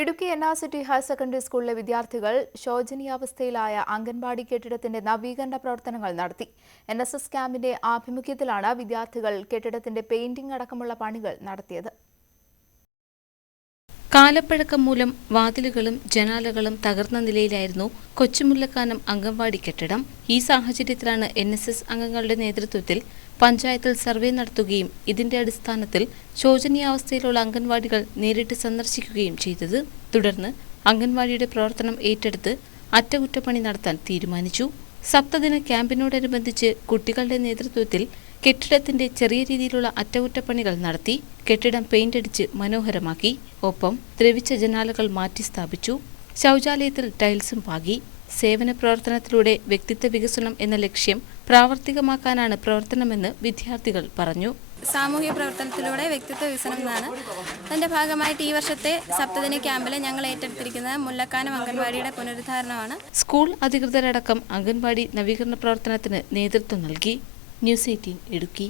Idukki NR. Higher secondary സ്കൂളിലെ വിദ്യാർത്ഥികൾ ശോചനീയാവസ്ഥയിലായ അംഗൻവാടി കെട്ടിടത്തിന്റെ നവീകരണ പ്രവർത്തനങ്ങൾ നടത്തി. NSS ക്യാമ്പിന്റെ ആഭിമുഖ്യത്തിലാണ് വിദ്യാർത്ഥികൾ കെട്ടിടത്തിന്റെ പെയിന്റിംഗ് അടക്കമുള്ള പണികൾ നടത്തിയത്. കാലപ്പഴക്കം മൂലം വാതിലുകളും ജനാലകളും തകർന്ന നിലയിലായിരുന്നു കൊച്ചുമുല്ലക്കാനം അംഗൻവാടി കെട്ടിടം. ഈ സാഹചര്യത്തിലാണ് NSS അംഗങ്ങളുടെ നേതൃത്വത്തിൽ പഞ്ചായത്തിൽ സർവേ നടത്തുകയും ഇതിന്റെ അടിസ്ഥാനത്തിൽ ശോചനീയാവസ്ഥയിലുള്ള അംഗൻവാടികൾ നേരിട്ട് സന്ദർശിക്കുകയും ചെയ്തത്. തുടർന്ന് അംഗൻവാടിയുടെ പ്രവർത്തനം ഏറ്റെടുത്ത് അറ്റകുറ്റപ്പണി നടത്താൻ തീരുമാനിച്ചു. സപ്തദിന ക്യാമ്പിനോടനുബന്ധിച്ച് കുട്ടികളുടെ നേതൃത്വത്തിൽ കെട്ടിടത്തിന്റെ ചെറിയ രീതിയിലുള്ള അറ്റകുറ്റപ്പണികൾ നടത്തി. കെട്ടിടം പെയിന്റ് അടിച്ച് മനോഹരമാക്കി. ഒപ്പം ദ്രവിച്ച ജനാലകൾ മാറ്റി സ്ഥാപിച്ചു. ശൗചാലയത്തിൽ ടൈൽസും പാകി. സേവന പ്രവർത്തനത്തിലൂടെ വ്യക്തിത്വ വികസനം എന്ന ലക്ഷ്യം പ്രാവർത്തികമാക്കാനാണ് പ്രവർത്തനമെന്ന് വിദ്യാർത്ഥികൾ പറഞ്ഞു. സാമൂഹ്യ പ്രവർത്തനത്തിലൂടെ വ്യക്തിത്വ വികസനം എന്നാണ്. അതിന്റെ ഭാഗമായിട്ട് ഈ വർഷത്തെ സപ്തദിന ക്യാമ്പിൽ ഞങ്ങൾ ഏറ്റെടുത്തിരിക്കുന്നത് മുല്ലക്കാനം അംഗൻവാടിയുടെ പുനരുദ്ധാരണമാണ്. സ്കൂൾ അധികൃതരടക്കം അംഗൻവാടി നവീകരണ പ്രവർത്തനത്തിന് നേതൃത്വം നൽകി. ന്യൂസ് 18 ഇടുക്കി.